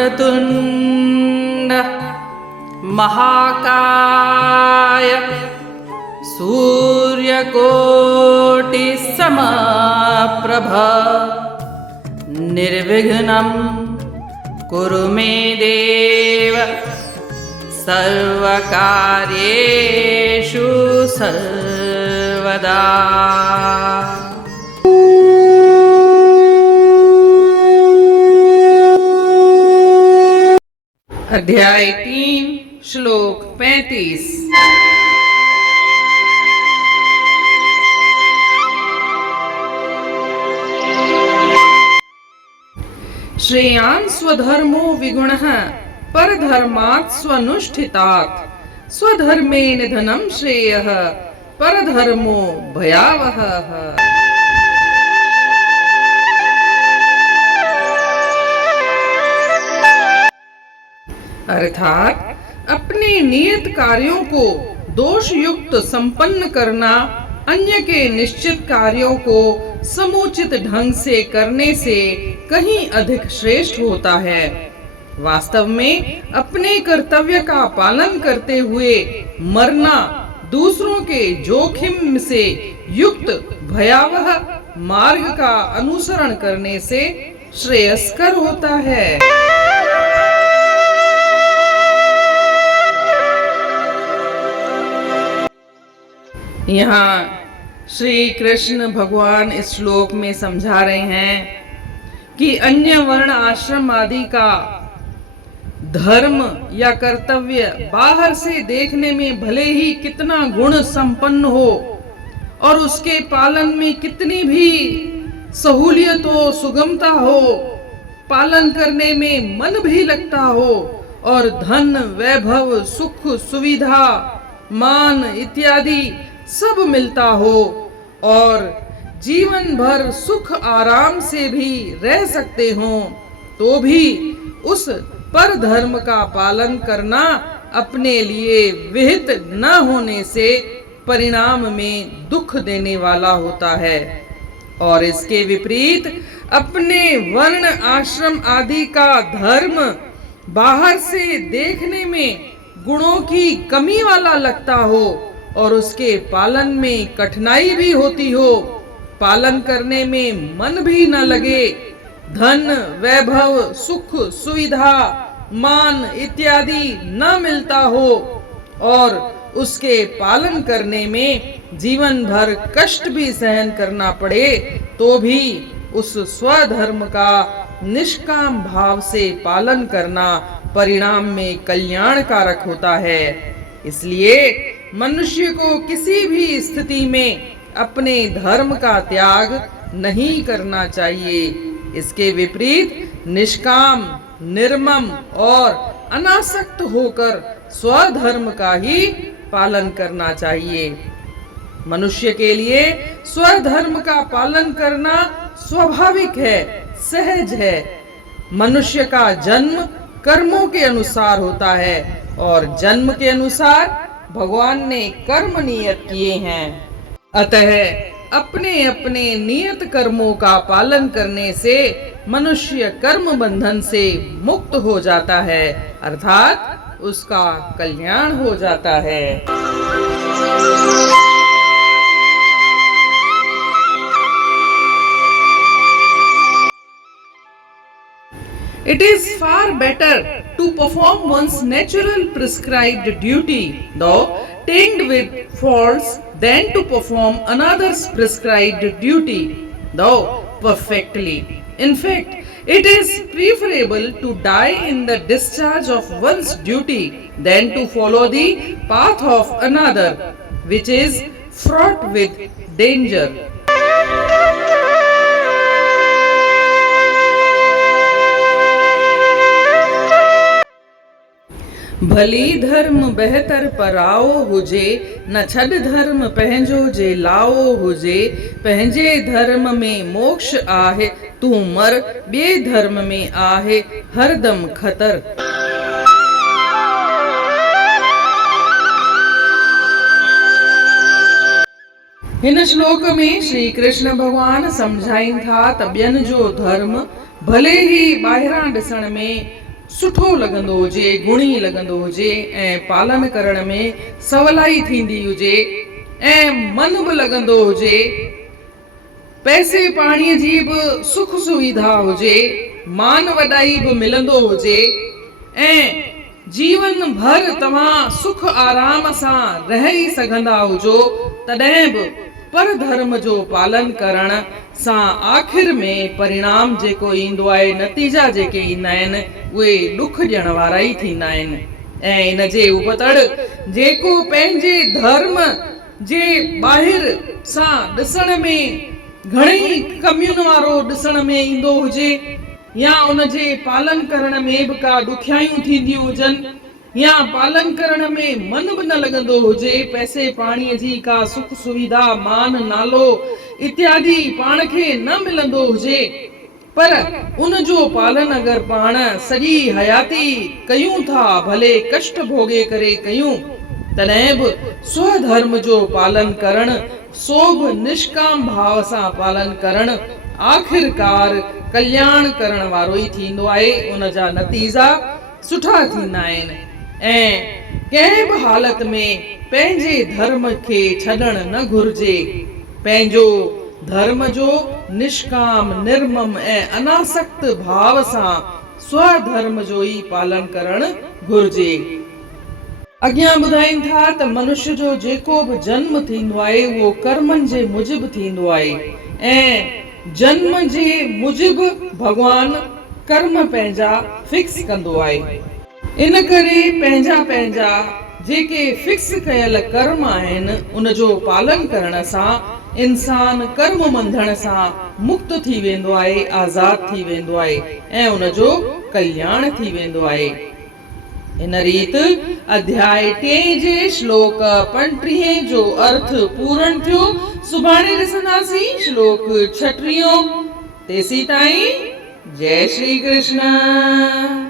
वक्रतुण्ड महाकाय सूर्यकोटिसमप्रभ निर्विघ्नं कुरु मे देव सर्वकार्येषु सर्वदा। अध्याय 3 श्लोक 35। श्रेयान् स्वधर्मो विगुणः परधर्मात् स्वनुष्ठितात् स्वधर्मेण धनं श्रेयः परधर्मो भयावहः। अर्थात अपने नियत कार्यों को दोष युक्त संपन्न करना अन्य के निश्चित कार्यों को समुचित ढंग से करने से कहीं अधिक श्रेष्ठ होता है। वास्तव में अपने कर्तव्य का पालन करते हुए मरना दूसरों के जोखिम से युक्त भयावह मार्ग का अनुसरण करने से श्रेयस्कर होता है। यहाँ श्री कृष्ण भगवान इस श्लोक में समझा रहे हैं कि अन्य वर्ण आश्रम आदि का धर्म या कर्तव्य बाहर से देखने में भले ही कितना गुण संपन्न हो और उसके पालन में कितनी भी सहूलियत हो, सुगमता हो, पालन करने में मन भी लगता हो और धन वैभव सुख सुविधा मान इत्यादि सब मिलता हो और जीवन भर सुख आराम से भी रह सकते हो, तो भी उस पर धर्म का पालन करना अपने लिए विहित न होने से परिणाम में दुख देने वाला होता है। और इसके विपरीत अपने वर्ण आश्रम आदि का धर्म बाहर से देखने में गुणों की कमी वाला लगता हो और उसके पालन में कठिनाई भी होती हो, पालन करने में मन भी न लगे, धन वैभव सुख सुविधा मान इत्यादि न मिलता हो और उसके पालन करने में जीवन भर कष्ट भी सहन करना पड़े, तो भी उस स्वधर्म का निष्काम भाव से पालन करना परिणाम में कल्याणकारक होता है। इसलिए मनुष्य को किसी भी स्थिति में अपने धर्म का त्याग नहीं करना चाहिए। इसके विपरीत निष्काम, निर्मम और अनासक्त होकर स्वधर्म का ही पालन करना चाहिए। मनुष्य के लिए स्वधर्म का पालन करना स्वाभाविक है, सहज है। मनुष्य का जन्म कर्मों के अनुसार होता है और जन्म के अनुसार भगवान ने कर्म नियत किए हैं। अतः अपने अपने नियत कर्मों का पालन करने से मनुष्य कर्म बंधन से मुक्त हो जाता है, अर्थात उसका कल्याण हो जाता है। It is far better to perform one's natural prescribed duty, though tainted with faults, than to perform another's prescribed duty, though perfectly. In fact, it is preferable to die in the discharge of one's duty than to follow the path of another, which is fraught with danger. भली धर्म बेहतर पराओ हुजे, न छड धर्म पंहिंजो जे लाओ हुजे। पंहिंजे धर्म में मोक्ष आहे, तू मर ॿिए धर्म में आहे हरदम खतर। हिन श्लोक में श्री कृष्ण भगवान समझाइन था त ॿियनि जो धर्म भले ही ॿाहिरां ॾिसण में सुठो लॻंदो हुजे, गुणी लॻंदो हुजे ऐं पालन करण में सवलाई थींदी हुजे ऐं मन बि लॻंदो हुजे, पैसे पाणीअ जी बि सुख सुविधा हुजे, मान वॾाई बि मिलंदो हुजे ऐं जीवन भर तव्हां सुख आराम सां रही सघंदा हुजो, तॾहिं बि पर धर्म जो पालन करण सां आख़िर में परिणाम जेको ईंदो आहे, नतीजा जेके ईंदा आहिनि, उहे ॾुख ॾियण वारा ई थींदा आहिनि। ऐं इन जे उपतड़ जेको पंहिंजे धर्म जे ॿाहिरि सां ॾिसण में घणेई कमियुनि वारो ॾिसण में ईंदो हुजे या उन जे पालन करण में बि का ॾुखियायूं थींदियूं हुजनि या पालन करण में मन बि न लॻंदो हुजे, पैसे पाणीअ जी का सुख सुविधा, मान नालो इत्यादि पाण खे न मिलंदो हुजे, पर उन जो पालन अगरि पाण सॼी हयाती कयूं था, भले कष्ट भोगे करे कयूं, तॾहिं बि स्वधर्म जो पालन करण, सो बि निष्काम भाव सां पालन करण आख़िरकार कल्याण करण वारो ई थींदो आहे। उन जा नतीजा सुठा थींदा आहिनि ऐं कंहिं बि हालत में पंहिंजे धर्म खे छॾण न घुर्जे। पंहिंजो धर्म जो निष्काम, निर्मम ऐं अनासक्त भाव सां स्वधर्म जो ई पालन करण घुर्जे। अॻियां ॿुधाइनि था त मनुष्य जो जेको बि जन्म थींदो आहे उहो कर्मनि जे मुजिब थींदो आहे ऐं जन्म जे मुजिब भगवान कर्म पंहिंजा फिक्स कंदो आहे। इन करे पंहिंजा पंहिंजा जेके फिक्स कयल कर्म आहिनि उन जो पालन करण सां इंसान कर्म बंधन सां मुक्त थी वेंदो आहे, आज़ाद थी वेंदो आहे ऐं उन जो कल्याण थी वेंदो आहे। इन रीत अध्याय 3 जे श्लोक 35 जो अर्थ पूर्ण थियो। सुभाणे ॾिसंदासीं श्लोक 36। तेसी ताईं जय श्री कृष्ण।